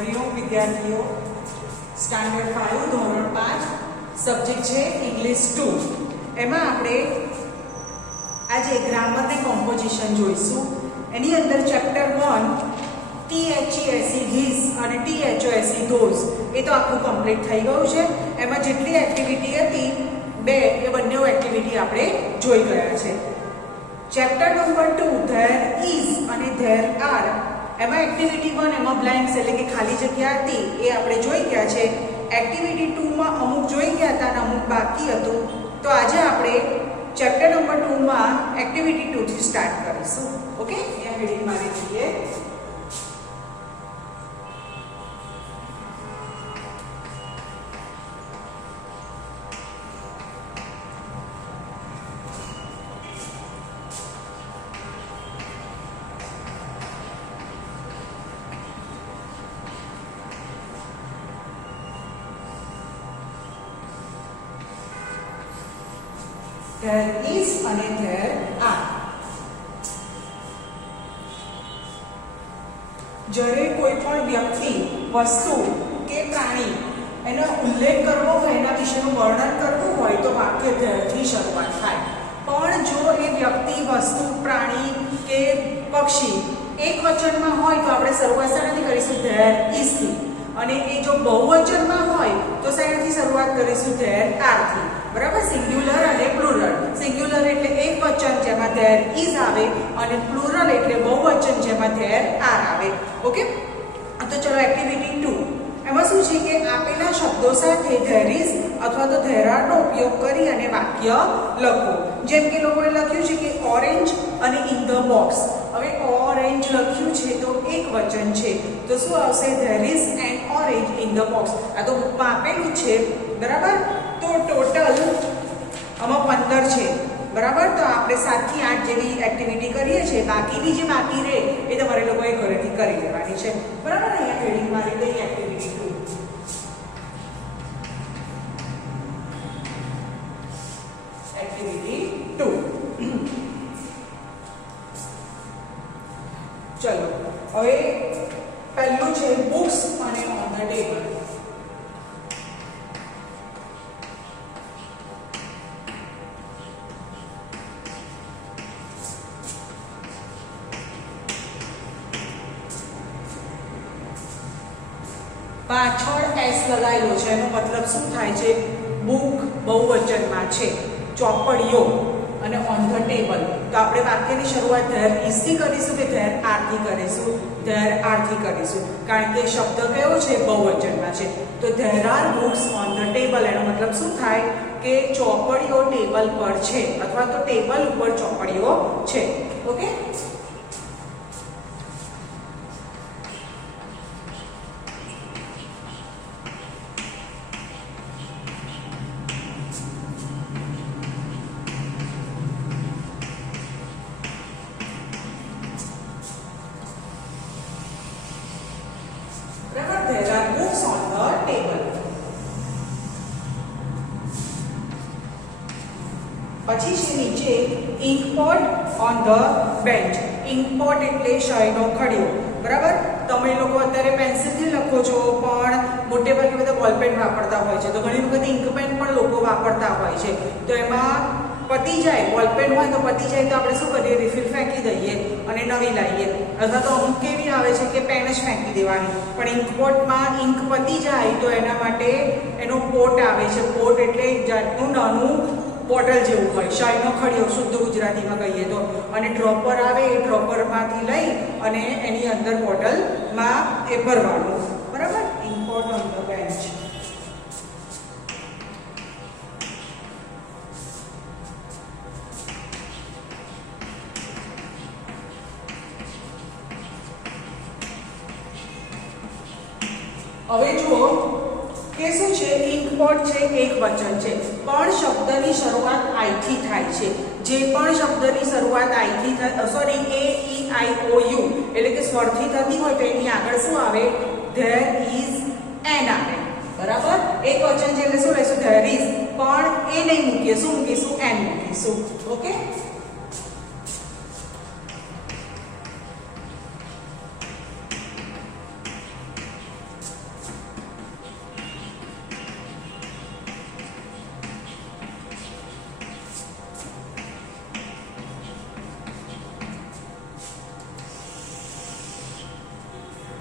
હરિઓમ વિદ્યાર્થીઓ, સ્ટાન્ડર્ડ 5 ધોરણ 5 સબ્જેક્ટ છે ઇંગ્લિશ 2. એમાં આપણે આજે ગ્રામર ને કોમ્પોઝિશન જોઈશું. એની અંદર ચેપ્ટર 1 THESE ધીસ અને THOSE ધોઝ એ તો આખું કમ્પ્લીટ થઈ ગયું છે. એમાં જેટલી એક્ટિવિટી હતી બે એ બંને એક્ટિવિટી આપણે જોઈ ગયા છે. ચેપ્ટર નંબર 2 ધેર ઇઝ અને ધેર આર એમાં એક્ટિવિટી 1 એમાં બ્લેન્ક્સ એટલે કે ખાલી જગ્યા હતી એ આપણે જોઈ ગયા છે. એક્ટિવિટી 2 માં અમુક જોઈ ગયા હતા અને અમુક બાકી હતું. તો આજે આપણે ચેપ્ટર નંબર 2 માં એક્ટિવિટી 2 થી સ્ટાર્ટ કરીશું. ઓકે, અહીંયા હેડિંગ મારી દઈએ. There is અને there are. જ્યારે કોઈ પણ વ્યક્તિ, વસ્તુ કે પ્રાણી એનો ઉલ્લેખ કરવો હોય, એના વિશેનું વર્ણન કરવું હોય તો વાક્ય there થી શરૂઆત થાય. પણ જો એ વ્યક્તિ, વસ્તુ, પ્રાણી કે પક્ષી એક વચનમાં હોય તો આપણે શરૂઆત શાનાથી કરીશું? there is થી. અને એ જો બહુવચનમાં હોય તો શાનાથી શરૂઆત કરીશું? there are થી. બરાબર, સિંગ્યુલર અને પ્લુરલ. સિંગ્યુલર એટલે એક વચન જેમાં there is આવે અને પ્લુરલ એટલે બહુવચન જેમાં there are આવે. ઓકે, તો ચલો એક્ટિવિટી 2. એમાં શું છે કે આપેલા શબ્દો સાથે there is અથવા તો there are નો ઉપયોગ કરી અને વાક્ય લખો. જેમ કે લોકોએ લખ્યું છે કે ઓરેન્જ અને ઇન ધ બોક્સ. હવે ઓરેન્જ લખ્યું છે તો એક વચન છે તો શું આવશે? there is an orange in the box. આ તો બુકમાં આપેલું છે. બરાબર, તો ટોટલ આમાં 15 છે. બરાબર, તો આપણે 7 થી 8 જેવી એક્ટિવિટી કરીએ છીએ. બાકીની જે બાકી રહે એ તમારે લોકોએ ઘરેથી કરી લેવાની છે. બરાબર, અહીંયા હેડિંગ મારી દઈએ એક્ટિવિટી 2. એક્ટિવિટી 2. ચલો હવે પહેલું છે બુક્સ અને ઓન ધ ટેબલ. પાછળ એસ લગાવેલો છે એનો મતલબ શું થાય છે? બુક બહુવચનમાં છે. ચોપડીઓ અને ઓન ધ ટેબલ. તો આપણે વાક્યની શરૂઆત there is થી કરીશું કે there are થી કરીશું? there are થી કરીશું, કારણ કે શબ્દ કયો છે? બહુવચનમાં છે. તો there are books on the table એનો મતલબ શું થાય કે ચોપડીઓ ટેબલ પર છે અથવા તો ટેબલ ઉપર ચોપડીઓ છે. Okay, there are books on the table. પછી છે નીચે ink pot on the bench. ink pot એટલે શાહીનો ખડિયો. બરાબર, તમે લોકો અત્યારે પેન્સિલથી લખો છો પણ મોટે ભાગે બધા બોલ પેન વાપરતા હોય છે. તો ઘણી વખત ઇંક પેન પણ લોકો વાપરતા હોય છે. તો એમાં પતી જાય, બોલ પેન હોય તો પતી જાય તો આપણે શું કરીએ? રિફિલ ફેંકી દઈએ અને નવી લાવીએ. અથવા તો અમુક કેવી આવે છે કે પેન જ ફેંકી દેવાની. પણ ઇન્કપોટમાં ઇંક પતી જાય તો એના માટે એનો પોટ આવે છે. પોટ એટલે જાતનું નાનું બોટલ જેવું હોય, શાહીનો ખડિયો શુદ્ધ ગુજરાતીમાં કહીએ તો. અને ડ્રોપર આવે, એ ડ્રોપરમાંથી લઈ અને એની અંદર બોટલમાં એ ભરવાનું. બરાબર, ink pot on the bench. હવે જુઓ કે શું છે? ઇંક પોટ છે એક વચન છે પણ શબ્દની શરૂઆત આઈ થી થાય છે. જે પણ શબ્દની શરૂઆત આઈ થી થાય, sorry A E I O U એટલે કે સ્વરથી થતી હોય તો એની આગળ શું આવે? there is an આવે. બરાબર, એક વચન છે એટલે શું લઈશું? there is. પણ એ નહીં મૂકીએ, શું મૂકીશું? an મૂકીશું. ઓકે,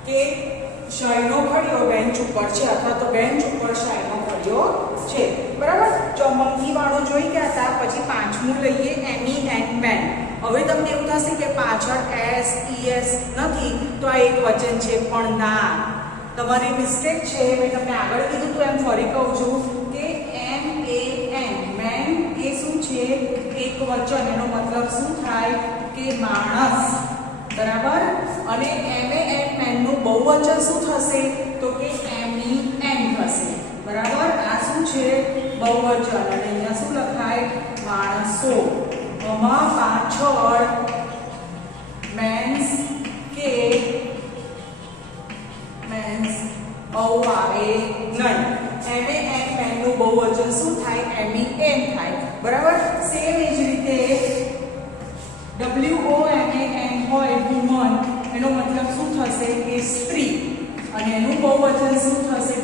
કે શાયનો ખડિયો બેન્ચ ઉપર છે અથવા તો બેન્ચ ઉપર શાયનો ખડિયો છે. બરાબર. જો મંકી વાળું જોઈ ગયા હતા, પછી પાંચમું લઈએ એમી એન્ડ મેન. હવે તમને એવું થશે કે પાછળ એસ ઈએસ નથી તો આ એક વચન છે, પણ ના, તમારી મિસ્ટેક છે. મેં તમને આગળ કીધું તો એમ ફરી કહું છું કે એમ એ એન મેન એ શું છે? એક વચન. એનો મતલબ શું થાય કે માણસ. બરાબર. અને એમ એ એન મેન નું બહુવચન શું થશે? તો કે એમી એન થશે. બરાબર. આ શું છે? બહુવચન. અને અહીંયા શું લખાય? માણસો. આમાં પાછળ મેન્સ કે મેન્સ આવે નહીં. એમ એ એન મેન નું બહુવચન શું થાય? એમી એન થાય. બરાબર. સેમ એ જ રીતે WOMAN હોય વુમન, એનો મતલબ શું થશે? કે સ્ત્રી. અને એનું બહુવચન શું થશે?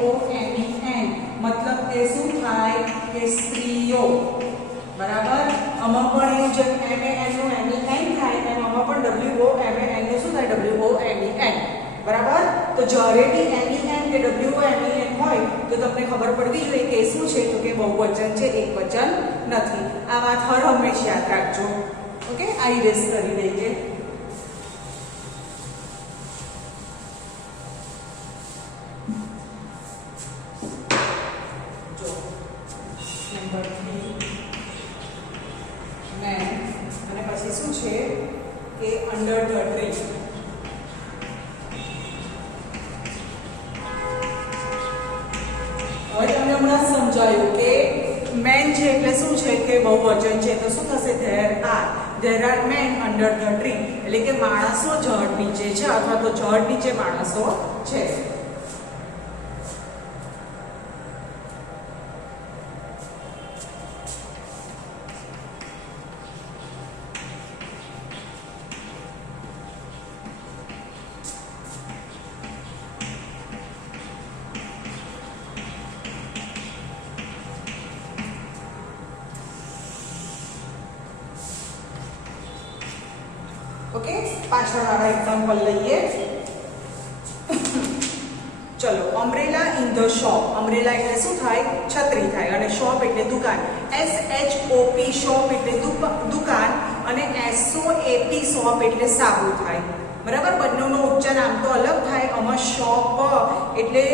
WOMEN, મતલબ તે શું થાય? કે સ્ત્રીઓ. બરાબર. આમાં પણ એવું છે MAN નું MEN થાય, એમ આમાં પણ WOMAN નું શું થાય? WOMEN. બરાબર. તો જ્યારે બી MEN કે WOMEN હોય તો તમને ખબર પડવી જોઈએ કે શું છે? તો કે બહુવચન છે, એક વચન નથી. આ વાત હર હંમેશા યાદ રાખજો. ઓકે. આ ઇરેઝ કરી દઈએ. જો નંબર 3 મેન અને પછી શું છે કે અંડર ધ ટ્રી. હવે તમને હમણાં સમજાયું કે મેન છે એટલે શું છે કે બહુવચન છે, તો શું થશે? there are men under the tree, એટલે કે માણસો ઝાડ નીચે છે અથવા તો ઝાડ નીચે માણસો છે. ઓકે. પાછળ વાળા એક્ઝામ્પલ લઈએ. ચલો. Umbrella in the shop. Umbrella એટલે શું થાય? છત્રી થાય. અને શોપ એટલે દુકાન. SHOP શોપ એટલે દુકાન અને SOAP શોપ એટલે સાબુ થાય. બરાબર. બંનેનો ઉચ્ચાર આમ તો અલગ થાય. આમાં શોપ એટલે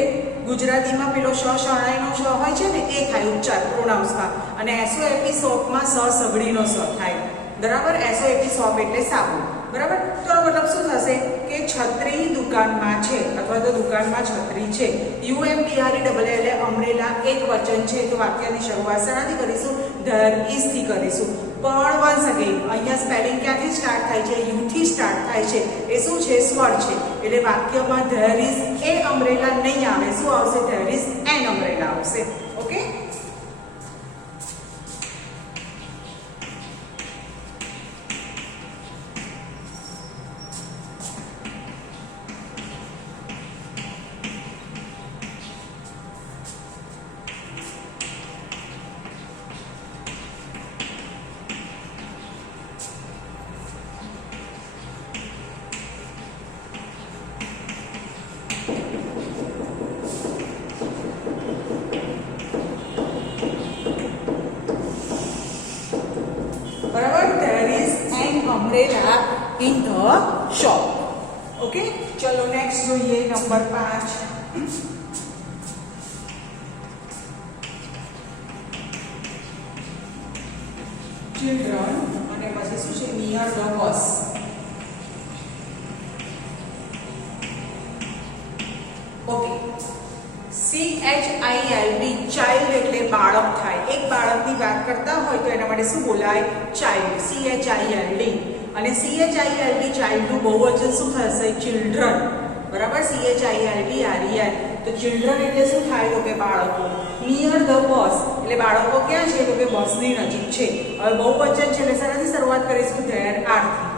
ગુજરાતીમાં પેલો શરણાઈનો શ હોય છે ને, એ થાય ઉચ્ચાર પ્રોનાઉન્સમાં. અને SOAP શોપમાં સગડીનો સ થાય. બરાબર. SOAP શોપ એટલે સાબુ. બરાબર. તો આનો મતલબ શું થશે કે છત્રી દુકાનમાં છે અથવા તો દુકાનમાં છત્રી છે. UMBRELL અમ્બ્રેલા એક વચન છે, તો વાક્યની શરૂઆત શાનાથી કરીશું? there is થી કરીશું. પણ વન્સ અગેન અહીંયા સ્પેલિંગ ક્યાંથી સ્ટાર્ટ થાય છે? યુ થી સ્ટાર્ટ થાય છે. એ શું છે? સ્વર છે. એટલે વાક્યમાં there is a અમ્બ્રેલા નહીં આવે. શું આવશે? there is an અમ્બ્રેલા આવશે. Okay. umbrella in the shop. Okay, चलो next જોઈએ નંબર 5. children અને પછી શું છે? near the bus. Okay, CHILD child એટલે બાળક થાય. એક બાળકની વાત કરતા હોય તો એના માટે શું બોલાય? child. CHILD. અને CHILD child નું બહુવચન શું થશે? children. બરાબર. CHILD REN. તો children એટલે શું થાય? તો કે બાળકો. near the bus એટલે બાળકો ક્યાં છે? તો કે બસની નજીક છે. હવે બહુવચન છે એટલે શેનાથી શરૂઆત કરીશું? there are થી.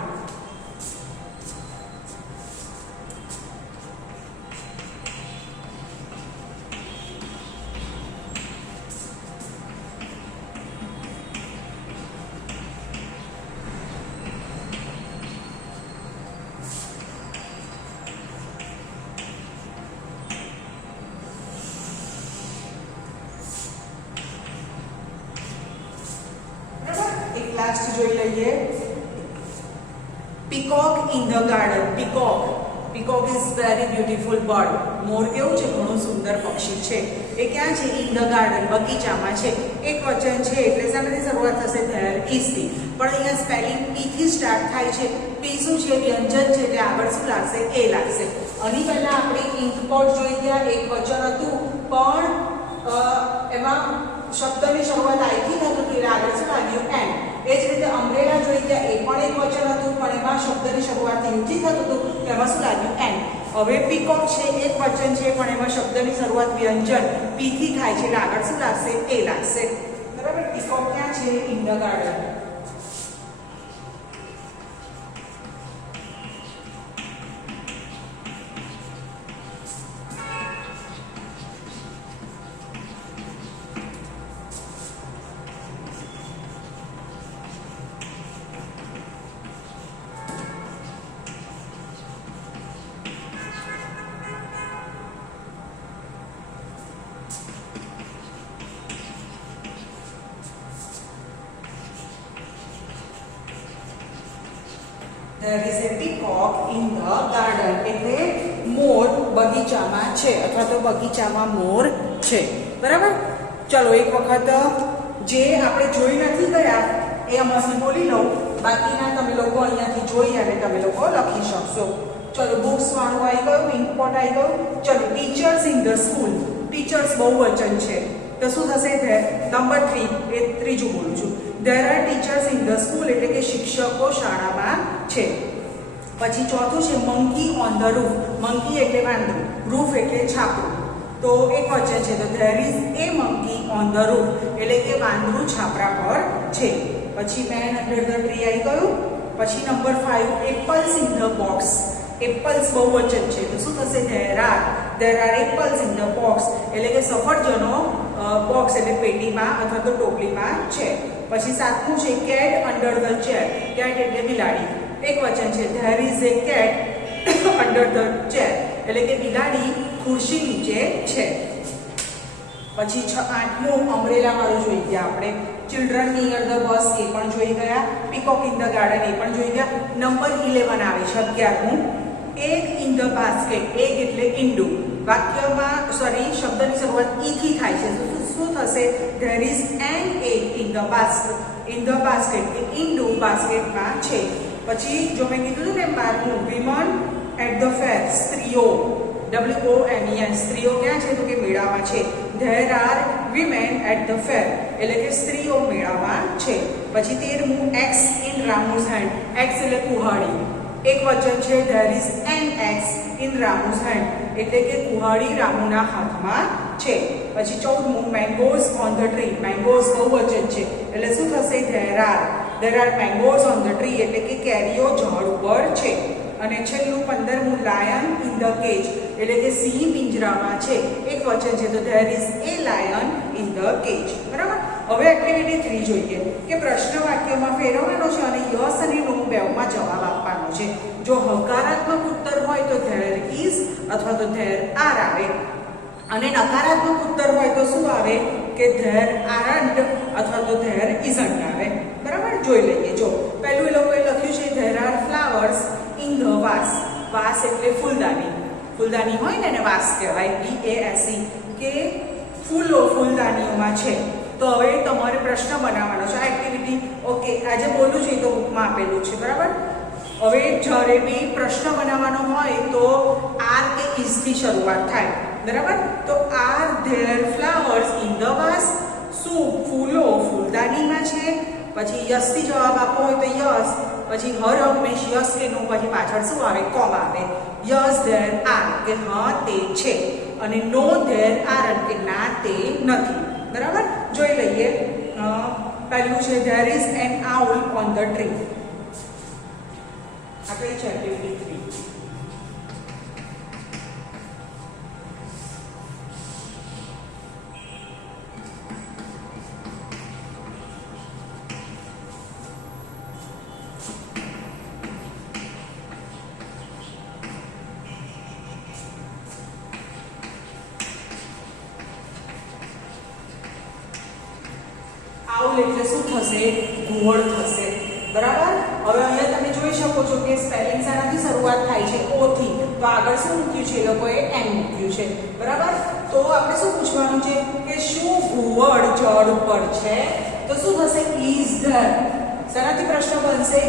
લાસ્ટ જોઈ લઈએ. Peacock in the garden. Peacock is very beautiful bird. મોર કેવું છે? ઘણું સુંદર પક્ષી છે. એ ક્યાં છે? ઇન ધ ગાર્ડન, બગીચામાં છે. એક વચન છે એટલે શાનાથી શરૂઆત થશે? ધેર ઇઝ થી. પણ અહીંયા સ્પેલિંગ પી થી સ્ટાર્ટ થાય છે. પી શું છે? વ્યંજન છે એટલે આગળ શું લાગશે? એ લાગશે. આની પહેલા આપણે ઇન્કપોટ જોઈ ગયા, એક વચન હતું પણ એમાં શબ્દની શરૂઆત આઈ થી થતું હતું એટલે આગળ શું લાગ્યું? એન. એ જ રીતે અમ્બ્રેલા જોઈ ગયા, એ પણ એક વચન હતું પણ એમાં શબ્દની શરૂઆત યુ થી થતું હતું એમાં શું લાગ્યું? એન. હવે પીકોક છે, એક વચન છે પણ એમાં શબ્દની શરૂઆત વ્યંજન પી થી થાય છે એટલે આગળ શું લાગશે? એ લાગશે. બરાબર. પીકોક ક્યાં છે? In the garden. There is a peacock in the garden. એટલે મોર બગીચામાં છે અથવા તો બગીચામાં મોર છે. બરાબર. ચલો એક વખત જે આપણે જોઈ નથી ગયા એ આમાંથી બોલી લઉં, બાકીના તમે લોકો અહીંયાથી જોઈ અને તમે લોકો લખી શકશો. ચલો બુક્સ વાળું આવી ગયું, ઇમ્પોર્ટ આવી ગયું. ચલો teachers in the school. Teachers બહુવચન છે તો શું થશે? નંબર 3 એ ત્રીજું બોલું છું. There are teachers in the school એટલે કે શિક્ષકો શાળામાં છે. પછી ચોથું છે monkey on the roof. monkey એટલે વાંદરું, roof એટલે છાપરું. તો એક વચન છે તો there is a monkey on the roof એટલે કે વાંદરું છાપરા પર છે. પછી man under the tree આવી ગયું. પછી number 5 apples in the box. apples બહુવચન છે તો શું થશે? there are apples in the box એટલે કે સફરજનો બોક્સ એટલે પેટીમાં અથવા તો ટોપલીમાં છે. પછી સાતમું છે cat under the chair. cat એટલે બિલાડી, એક વચન છે. there is a cat under the chair એટલે કે બિલાડી ખુરશી નીચે છે. પછી આઠમું અમ્બ્રેલા વાળું જોઈ ગયા આપણે. ચિલ્ડ્રન નિયર ધ બસ એ પણ જોઈ ગયા. પીકોક ઇન ધ ગાર્ડન એ પણ જોઈ ગયા. નંબર 11 આવે છે 11મું. egg in the basket. egg એટલે ઈંડું. વાક્યમાં શબ્દની શરૂઆત ઈ થી થાય છે. શું થશે? there is an egg in the basket. કે ઈંડું બાસ્કેટમાં છે. પછી જો મેં કીધું ને 12મું women at the fair. સ્ત્રીઓ WOMEN. સ્ત્રીઓ ક્યાં છે? તો કે મેળામાં છે. there are women at the fair એટલે કે સ્ત્રીઓ મેળામાં છે. પછી 13મું x in Ramu's hand. x એટલે કુહાડી, એક વચન છે. there is an x in Ramu's hand એટલે કે કુહાડી રામુના હાથમાં છે. પછી 14મું mangoes on the tree. mangoes બહુવચન છે એટલે શું થશે? there are mangoes on the tree એટલે કે કેરીઓ ઝાડ ઉપર છે. અને છેલ્લું 15મું lion in the cage એટલે કે સિંહ પિંજરામાં છે, એક વચન છે તો there is a lion in the cage. બરાબર. હવે એક્ટિવિટી 3 જોઈએ કે પ્રશ્ન વાક્યમાં ફેરવવાનો છે અને યસ અને નો બેવમાં જવાબ આપવાનો છે. જો હકારાત્મક ઉત્તર હોય તો there is અથવા તો there are આવે અને નકારાત્મક ઉત્તર હોય તો શું આવે? કે there aren't અથવા તો there isn't આવે. બરાબર. જોઈ લઈએ. જો પહેલું એ લોકોએ લખ્યું છે there are flowers in the vase. વાસ એટલે ફૂલદાની. ફૂલદાની હોય ને એને વાસ કહેવાય. VASE કે ફૂલો ફૂલદાનીઓમાં છે. તો હવે તમારે પ્રશ્ન બનાવવાનો છે. આ એક્ટિવિટી ઓકે આજે બોલું છું તો બુકમાં આપેલું છે. બરાબર. હવે જ્યારે બી પ્રશ્ન બનાવવાનો હોય તો આર કે ઇઝ થી શરૂઆત થાય. બરાબર. તો are there flowers in the vase. શું ફૂલો ફૂલદાનીમાં છે? પછી યસ થી જવાબ આપવો હોય તો યસ. પછી હર હંમેશ યસ કે નો પછી પાછળ શું આવે? કોમ આવે. યસ ધેર આર કે હા તે છે અને નો ધેર આરન્ટ કે ના તે નથી. બરાબર. જોઈ લઈએ. પહેલું છે there is an owl on the tree. આપણે છે એક્ટિવિટી 3. આઉલ એટલે શું થશે? ઘુવડ થશે. બરાબર. હવે અહીંયા તમે જોઈ શકો છો કે સ્પેલિંગ શાનાથી શરૂઆત થાય છે? ઓ થી. તો આગળ શું મૂક્યું છે? એ લોકોએ એન મૂક્યું છે. બરાબર. તો આપણે શું પૂછવાનું છે કે શું ઘુવડ ઝાડ ઉપર છે? તો શું થશે? Is there. શાનાથી પ્રશ્ન બનશે?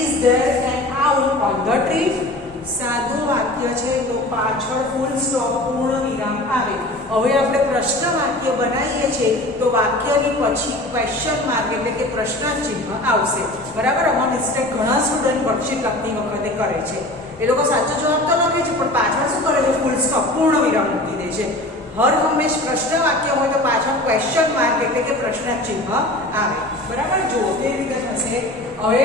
Is there an owl on the tree? સાદું વાક્ય છે તો પાછળ ફૂલ સ્ટોપ પૂર્ણ વિરામ આવે. હવે આપણે પ્રશ્ન વાક્ય બનાવીએ છીએ તો વાક્યની પછી ક્વેશ્ચન માર્ક એટલે કે પ્રશ્ન ચિહ્ન આવશે. બરાબર. આમાં મિસ્ટેક ઘણા સ્ટુડન્ટ વર્કશીટ લખતી વખતે કરે છે. એ લોકો સાચો જવાબ તો લખે છે પણ પાછળ શું કરે છે? ફૂલ સ્ટોપ પૂર્ણ વિરામ મૂકી દે છે. હર હંમેશ પ્રશ્ન વાક્ય હોય તો પાછળ ક્વેશ્ચન માર્ક એટલે કે પ્રશ્ન ચિહ્ન આવે. બરાબર. જુઓ કેવી રીતે થશે. હવે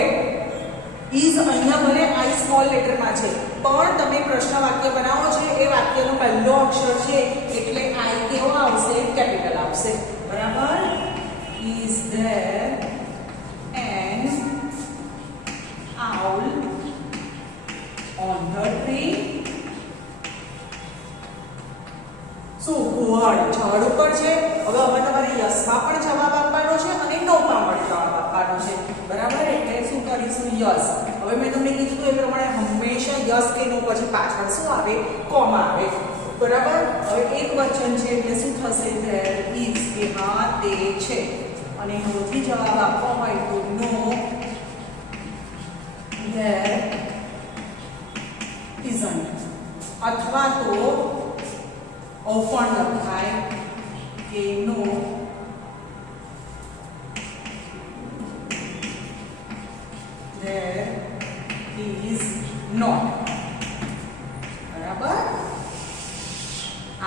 ઇઝ અહીંયા ભલે આઈ સ્મોલ લેટરમાં છે પણ તમે પ્રશ્ન વાક્ય બનાવો છે એ વાક્યનો પહેલો અક્ષર છે એટલે આઈ કેવો આવશે? કેપિટલ આવશે. બરાબર. Is there an owl on the tree? શું ઘુવડ ઝાડ ઉપર છે? હવે તમારે યસમાં પણ જવાબ આપવાનો છે અને નોમાં પણ જવાબ આપવાનો છે. બરાબર. એટલે શું કરીશું? યસ. હવે મેં તમને કીધું એ પ્રમાણે હંમેશા યસ કે નો પછી પાછળ શું આવે? કોમા આવે. બરાબર. હવે એક વચન છે એટલે શું થશે? ધેર ઇઝ કે હા તે છે અને નોથી જવાબ આપવો હોય તો નો ધેર ઇઝન્ટ. અથવા તો પણ લખાય કે નો there is not. બરાબર.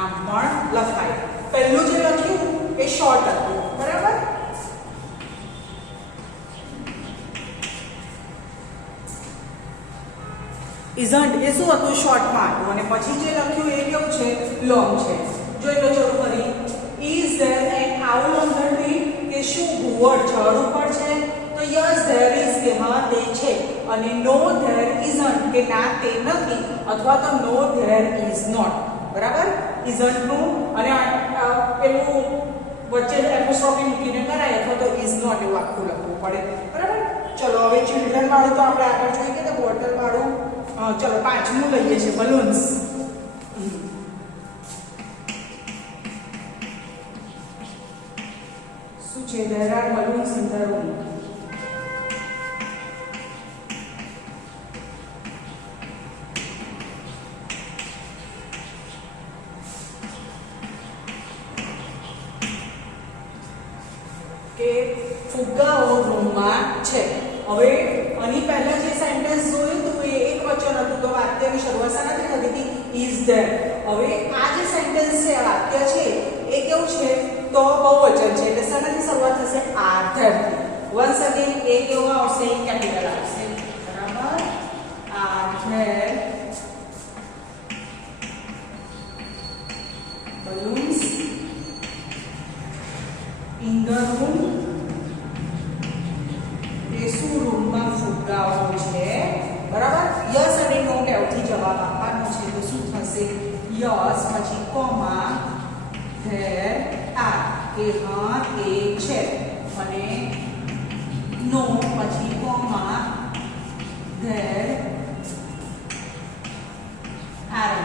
આમ પણ લખાય. પહેલું જે લખ્યું એ શોર્ટ હતું. બરાબર. isn't એ શું હતું? શોર્ટમાં હતું. અને પછી જે લખ્યું એ કેવું છે? લોંગ છે. જોઈ લો. ચલો ફરી. Is there an owl on the tree? કે શું ઘુવડ ઝાડ ઉપર છે? તો યસ ધેર ઇઝ કે હા તે છે અને નો ધેર ઇઝન્ટ કે ના તે નથી અથવા તો નો ધેર ઇઝ નોટ. બરાબર. ઇઝન્ટ નું અને પેલું વચ્ચે એપોસ્ટ્રોફી મૂકીને કરાય અથવા તો ઇઝ નોટ એવું આખું લખવું પડે. બરાબર. ચલો હવે ચિલ્ડ્રન વાળું તો આપણે આગળ જોઈએ કે બોટલ વાળું. ચલો પાંચમું લઈએ છે બલૂન્સ. શું છે? there are balloons in the room. કે ફુગ્ગાઓ રૂમમાં છે. હવે આની પહેલા જે સેન્ટેન્સ જોયું હતું એ એક વચન હતું તો વાક્યની શરૂઆત શાનાથી થતી હતી? Is there. હવે આ જે સેન્ટેન્સ છે વાક્ય છે એ કેવું છે? તો બહુવચન છે એટલે શાનાથી શરૂઆત થશે? આર ધેર થી. વન્સ અગેન એ કેવો આવશે? કેપિટલ આવશે. બરાબર. Are there balloons in the room? એ શું રૂમમાં ફુગ્ગાઓ છે? બરાબર. યસ અને નો કેવથી જવાબ આપવાનો છે તો શું થશે? યસ પછી કોમા ધેર આર કે હા તે છે અને નો પછી કોમા ધેર આર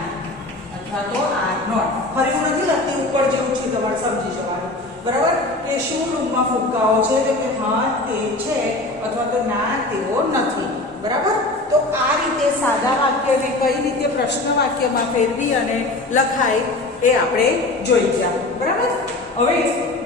અથવા તો આર નોટ. ફરી હું નથી લખતી, ઉપર જેવું છે તમારે સમજી જવાનું. બરાબર. કે શું રૂમમાં ફુગ્ગાઓ છે? તો કે હા તે છે અથવા તો ના તેઓ નથી. બરાબર. તો આ રીતે સાદા વાક્યને કઈ રીતે પ્રશ્ન વાક્યમાં ફેરવી અને લખાય એ આપણે જોઈ ગયા. બરાબર. હવે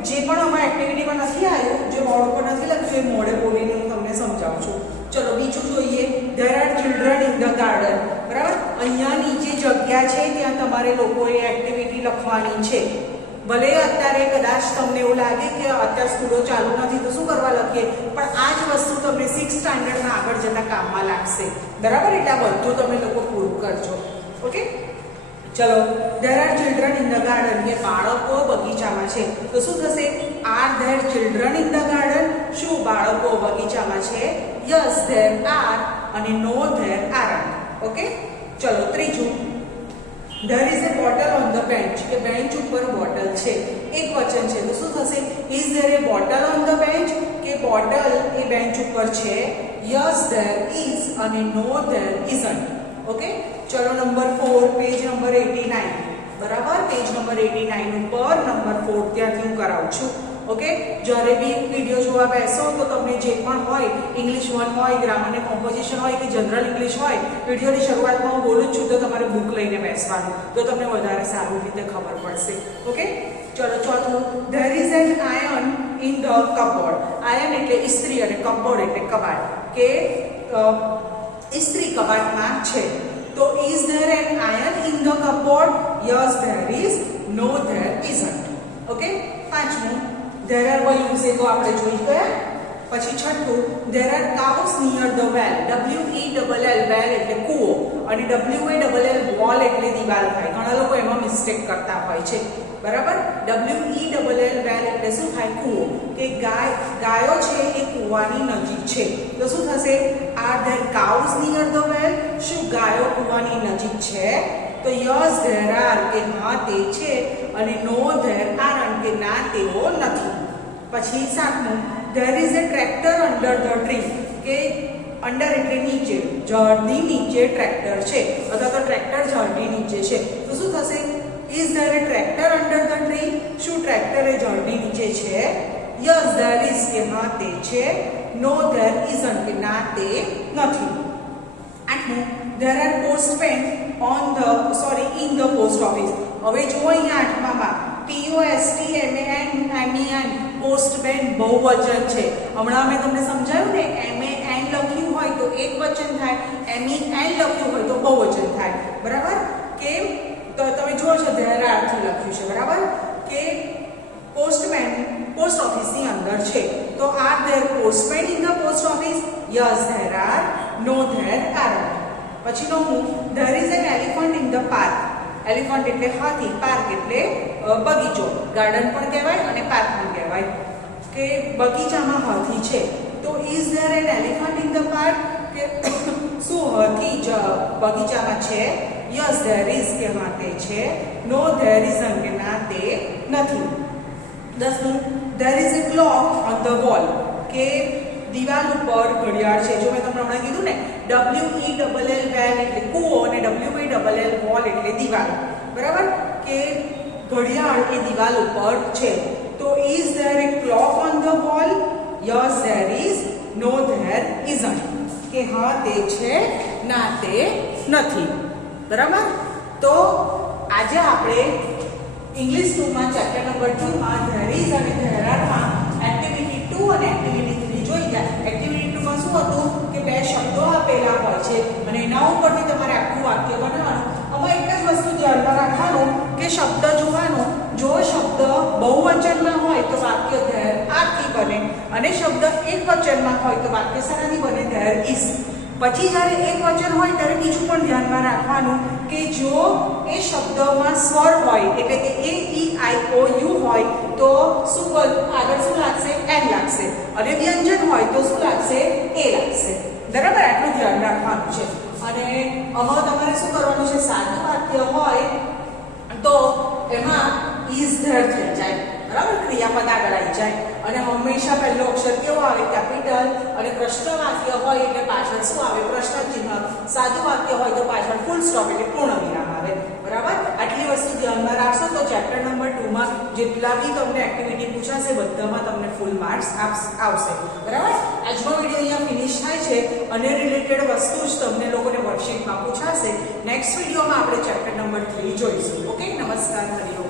જે પણ આમાં એક્ટિવિટીમાં નથી આવ્યું, જે બોર્ડ પર નથી લખ્યું એ મોઢે બોલીને હું તમને સમજાવું છું. ચલો બીજું જોઈએ. there are children in the garden. બરાબર. અહીંયા નીચે જગ્યા છે ત્યાં તમારે લોકોએ એક્ટિવિટી લખવાની છે. ભલે અત્યારે કદાચ તમને એવું લાગે કે અત્યારે સ્કૂલો ચાલુ નથી તો શું કરવા લખીએ, પણ આ જ વસ્તુ તમને 6th સ્ટાન્ડર્ડમાં આગળ જતા કામમાં લાગશે. બરાબર. એટલે આ બધું તમે લોકો પૂરું કરજો. ઓકે. ચલો. there are children in the garden. કે બાળકો બગીચામાં છે તો શું થશે? are there children in the garden? શું બાળકો બગીચામાં છે? yes there are અને no there aren't. ઓકે. ચલો ત્રીજું. there is a bottle on the bench. કે બેન્ચ ઉપર બોટલ છે. એક વચન છે તો શું થશે? is there a bottle on the bench? કે બોટલ એ બેન્ચ ઉપર છે, યસ ધેર ઇઝ અને નો ધેર ઇઝન્ટ. ઓકે, ચલો નંબર 4 પેજ નંબર 89 બરાબર. પેજ નંબર 89 ઉપર નંબર 4 ત્યાંથી હું કરાવું છું. ઓકે, જ્યારે બી વિડીયો જોવા બેસો તો તમને જે પણ હોય, ઇંગ્લિશ 1 હોય, ગ્રામર ને કોમ્પોઝિશન હોય કે જનરલ ઇંગ્લિશ હોય, વિડીયોની શરૂઆતમાં હું બોલું છું તો તમારે બુક લઈને બેસવાનું, તો તમને વધારે સારી રીતે ખબર પડશે. ઓકે, ચલો ચોથું, there is an iron in the cupboard. Iron એટલે ઇસ્ત્રી અને કપબોર્ડ એટલે કબાટ, કે ઇસ્ત્રી કબાટમાં છે. તો is there an iron in the cupboard? Yes there is, no there isn't. Okay, પાંચમું, there are balloons એ તો આપણે જોઈ ગયા. પછી છઠ્ઠું, there are cows near the well. WELL well એટલે કૂવો અને WALL wall એટલે દીવાલ થાય. ઘણા લોકો એમાં મિસ્ટેક કરતા હોય છે, બરાબર. WELL well એટલે શું થાય? કૂવો, કે ગાયો છે એ કૂવાની નજીક છે. તો શું થશે? are there cows near the well? શું ગાયો કૂવાની નજીક છે? તો યસ ધેર આર, કે હા તે છે, અને નો ધેર આરન્ટ, કે ના તેઓ નથી. પછી સાતમું, there is a tractor under the tree, કે અંડર એટલે નીચે, ઝાડની નીચે ટ્રેક્ટર છે, અથવા તો ટ્રેક્ટર ઝાડની નીચે છે. તો શું થશે? Is there a tractor under the tree? શું ટ્રેક્ટર એ ઝાડની નીચે છે? યસ ધેર ઇઝ, કે હા તે છે, નો ધેર ઇઝન્ટ, કે ના તે નથી. આઠમું, there are postmen in the post office. હવે જુઓ અહીંયા આઠમામાં POSTMAN postman બહુવચન છે. હમણાં મેં તમને સમજાવ્યું ને, MAN લખ્યું હોય તો એક વચન થાય, MEN લખ્યું હોય તો બહુવચન થાય, બરાબર. કેમ? તો તમે જુઓ છો there are થી લખ્યું છે, બરાબર, કે પોસ્ટમેન પોસ્ટ ઓફિસની અંદર છે. તો are there postmen in the post office? yes there are, no there aren't. પછી નવમું, there is an elephant in the park. Elephant એટલે હાથી, પાર્ક એટલે બગીચો, ગાર્ડન પણ કહેવાય અને પાર્ક પણ કહેવાય, કે બગીચામાં હાથી છે. તો is there an elephant in the park? કે શું હાથી બગીચામાં છે? યસ ધેર ઇઝ, કે હા તે છે, નો ધેર ઇઝન્ટ, કે ના તે નથી. દસમું, there is a clock on the wall, કે દિવાલ ઉપર ઘડિયાળ છે. જો મેં તમને હમણાં કીધું ને, WELL well એટલે કૂવો અને WALL wall એટલે દિવાલ, બરાબર, કે ઘડિયાળ એ દિવાલ ઉપર છે. તો is there a clock on the wall? Yes there is, no there isn't, કે હા તે છે, ના તે નથી, બરાબર. તો આજે આપણે ઇંગ્લિશ 2 માં ચેપ્ટર નંબર 2 માં ધેર ઇઝ અને ધેર આર માં એક્ટિવિટી 2 અને એક્ટિવિટી 3 જોઈ ગયા. એક્ટિવિટી 2 માં શું હતું કે બે શબ્દો આપેલા હોય છે અને એના ઉપરથી તમારે આખું વાક્ય બનાવવાનું. આમાં એક જ વસ્તુ ધ્યાનમાં રાખવાનું કે શબ્દ જોવાનો, જો શબ્દ બહુવચનમાં હોય તો વાક્ય ધેર આરથી બને, અને શબ્દ એકવચનમાં હોય તો વાક્ય શાનાથી બને? There is. પછી જ્યારે એક વચન હોય ત્યારે બીજું પણ ધ્યાનમાં રાખવાનું કે જો એ શબ્દમાં સ્વર હોય, એટલે કે A E I O U હોય તો શું આગળ શું લાગશે? એન લાગશે, અને વ્યંજન હોય તો શું લાગશે? એ લાગશે, બરાબર. આટલું ધ્યાન રાખવાનું છે. અને આમાં તમારે શું કરવાનું છે? સાદું વાક્ય હોય તો એમાં ઇઝ ધેર થઈ જાય, બરાબર, ક્રિયાપદ આગળ આવી જાય, અને હંમેશા પહેલો અક્ષર કેવો આવે? કેપિટલ. અને પ્રશ્ન વાક્ય હોય એટલે પાછળ શું આવે? પ્રશ્ન ચિહ્ન. સાદું વાક્ય હોય તો પાછળ ફૂલ સ્ટોપ એટલે પૂર્ણ વિરામ આવે, બરાબર. આટલી વસ્તુ ધ્યાનમાં રાખશો તો ચેપ્ટર નંબર 2 માં જેટલા બી તમને એક્ટિવિટી પૂછાશે બધામાં તમને ફૂલ માર્ક્સ આવશે, બરાબર. આજનો વિડીયો અહીંયા ફિનિશ થાય છે, અને રિલેટેડ વસ્તુ જ તમને લોકોને વર્કશીટમાં પૂછાશે. નેક્સ્ટ વિડીયોમાં આપણે ચેપ્ટર નંબર 3 જોઈશું. ઓકે, નમસ્કાર, હરિઓમ.